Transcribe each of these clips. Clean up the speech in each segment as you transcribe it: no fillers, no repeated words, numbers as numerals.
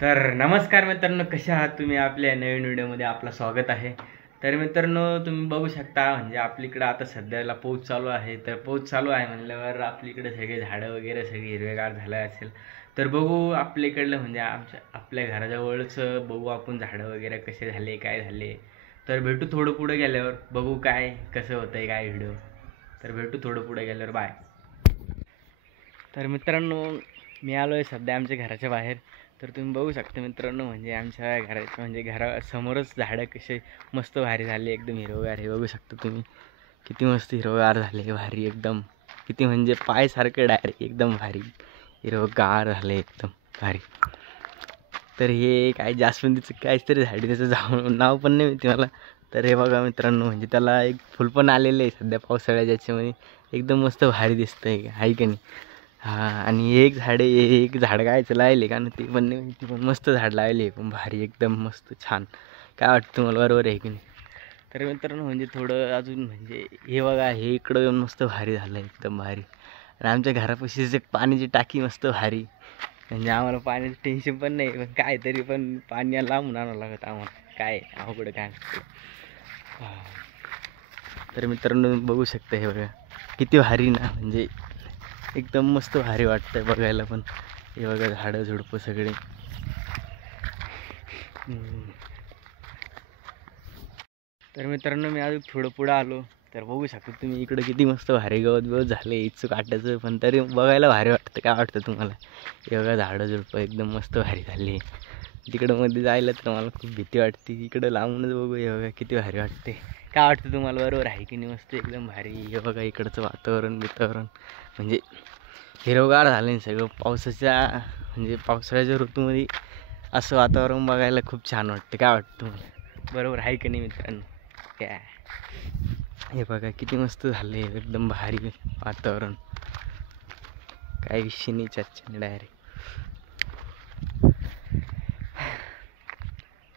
तर नमस्कार मित्रांनो, कसे आहात तुम्ही? आपल्या नवीन व्हिडिओमध्ये आपलं स्वागत आहे. तर मित्रांनो, तुम्ही बघू शकता म्हणजे आपलीकडे आता सध्याला पाऊस चालू आहे. तर पाऊस चालू आहे म्हणल्यावर आपलीकडे सगळे झाडं वगैरे सगळी हिरवेगार झालं असेल. तर बघू आपल्याकडलं म्हणजे आपल्या घराजवळच बघू आपण झाडं वगैरे कसे झाले, काय झाले. तर भेटू थोडं पुढे गेल्यावर, बघू काय कसं होतंय काय व्हिडिओ. तर भेटू थोडं पुढे गेल्यावर, बाय. तर मित्रांनो, मी आलो आहे सध्या आमच्या घराच्या बाहेर. तर तुम्ही बघू शकता मित्रांनो, म्हणजे आमच्या घराच्या म्हणजे घरासमोरच झाडं कसे मस्त भारी झाले, एकदम हिरवगार. हे बघू शकता तुम्ही, किती मस्त हिरवगार झाले, भारी एकदम. किती म्हणजे पायसारखं डायरेक्ट एकदम भारी हिरवगार झाले, एकदम भारी. तर हे काय जास्वंदीचं काहीतरी झाडी, त्याचं नाव पण नाही माहिती मला. तर हे बघा मित्रांनो, म्हणजे त्याला एक फुल पण आलेलं आहे सध्या पावसाळ्यात, ज्याच्यामध्ये एकदम मस्त भारी दिसतंय, आहे की नाही? हां. आणि एक झाड कायचं लावले का ना, ते पण नाही माहिती, पण मस्त झाड लावले, पण भारी एकदम मस्त छान. काय वाटतं तुम्हाला? बरोबर आहे की नाही? तर मित्रांनो, म्हणजे थोडं अजून म्हणजे हे बघा, हे इकडं येऊन मस्त भारी झालं, एकदम भारी. आणि आमच्या घरापाशीच एक पाण्याची टाकी मस्त भारी, म्हणजे आम्हाला पाण्याचं टेन्शन पण नाही. पण काय तरी पण पाणी लांबून आणावं लागत आम्हाला, काय अवघड काय नसतं. तर मित्रांनो, बघू शकता हे बघा, किती भारी ना, म्हणजे एकदम मस्त भारी वाटतंय बघायला पण. हे बघा झाडं झुडपं सगळे. तर मित्रांनो, मी अजून थोडं पुढं आलो. तर बघू शकता तुम्ही, इकडं किती मस्त भारी गवत बिवत झाले इच्छुक काटायचं, पण तरी बघायला भारी वाटतं. काय वाटतं तुम्हाला? हे बघा झाडं झुडपं एकदम मस्त भारी झाले. तिकडं मध्ये जायला तर मला खूप भीती वाटते. इकडं लांबूनच बघू, हे बघा किती भारी वाटते. काय वाटतं तुम्हाला? बरोबर आहे की नाही? मस्त एकदम भारी. हे बघा इकडचं वातावरण म्हणजे हिरवगार झालं आहे सगळं. म्हणजे पावसाळ्याच्या ऋतूमध्ये असं वातावरण बघायला खूप छान वाटतं. काय वाटतं तुम्हाला? बरोबर आहे की नाही मित्रांनो? काय हे बघा किती मस्त झाले, एकदम भारी वातावरण. काय विषय नाही, चर्चा नाही डायरेक्ट.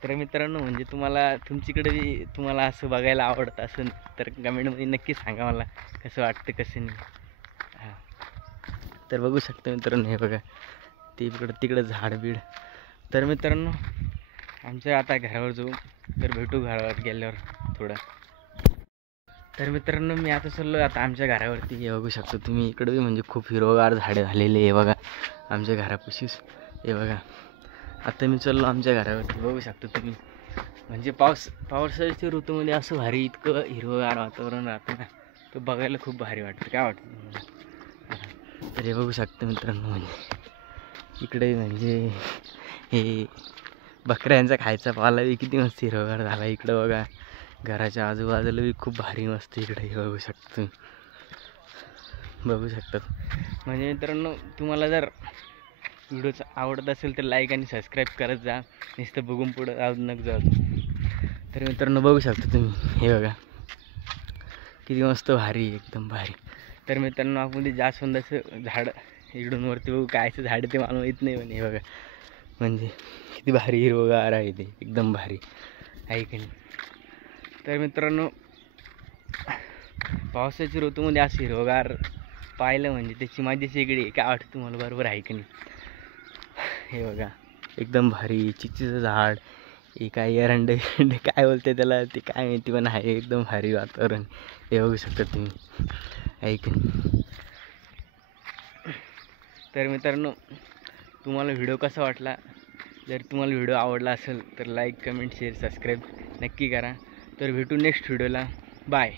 तर मित्रांनो, म्हणजे तुम्हाला असं बघायला आवडतं असेल तर कमेंटमध्ये नक्की सांगा मला, कसं वाटतं कसं नाही. हां. तर बघू शकता मित्रांनो, हे बघा ते तिकडं झाडबीड. तर मित्रांनो, आमच्या आता घरावर जाऊ, तर भेटू घरावर गेल्यावर थोडं. तर मित्रांनो, मी आता चाललो आता आमच्या घरावरती. हे बघू शकता तुम्ही, इकडं म्हणजे खूप हिरवगार झाडे झालेले. हे बघा आमच्या घरापाशीच. हे बघा आता मी चाललो आमच्या घरावरती. बघू शकता तुम्ही, म्हणजे पावसाळ्याच्या ऋतूमध्ये असं भारी इतकं हिरवगार वातावरण राहतं ना, तो बघायला खूप भारी वाटतं. काय वाटतं तुम्हाला? तर हे बघू शकता मित्रांनो, म्हणजे इकडे म्हणजे हे बकऱ्यांचा खायचा पाला बी किती मस्त हिरवगार झाला. इकडं बघा घराच्या आजूबाजूला बी खूप भारी मस्त इकडे हे बघू शकतो, म्हणजे मित्रांनो, तुम्हाला जर व्हिडिओ आवडत असेल तर लाईक आणि सबस्क्राईब करत जा. नुसतं बघून पुढं अजून नका जाऊ. तर मित्रांनो, बघू शकता तुम्ही, हे बघा किती मस्त भारी, एकदम भारी. तर मित्रांनो, आपण ते जास्वंदाचं झाड इकडून वरती बघू, कायचं झाड ते मला माहीत नाही, पण हे बघा म्हणजे किती भारी हिरवगार आहे ते, एकदम भारी आहे की नाही? तर मित्रांनो, पावसाच्या ऋतूमध्ये असं हिरवगार पाहिलं म्हणजे त्याची मजाच वेगळी आहे. काय वाटतं तुम्हाला? बरोबर आहे की नाही? हे बघा एकदम भारी चिंचेचं झाड, हे काय एरंडे काय बोलते त्याला, ते काय माहिती, पण आहे एकदम भारी वातावरण. हे बघू शकता तुम्ही, आहे की नाही? तर मित्रांनो, तुम्हाला व्हिडिओ कसा वाटला? जर तुम्हाला व्हिडिओ आवडला असेल तर लाईक, कमेंट, शेअर, सबस्क्राईब नक्की करा. तर भेटू नेक्स्ट व्हिडिओला. बाय.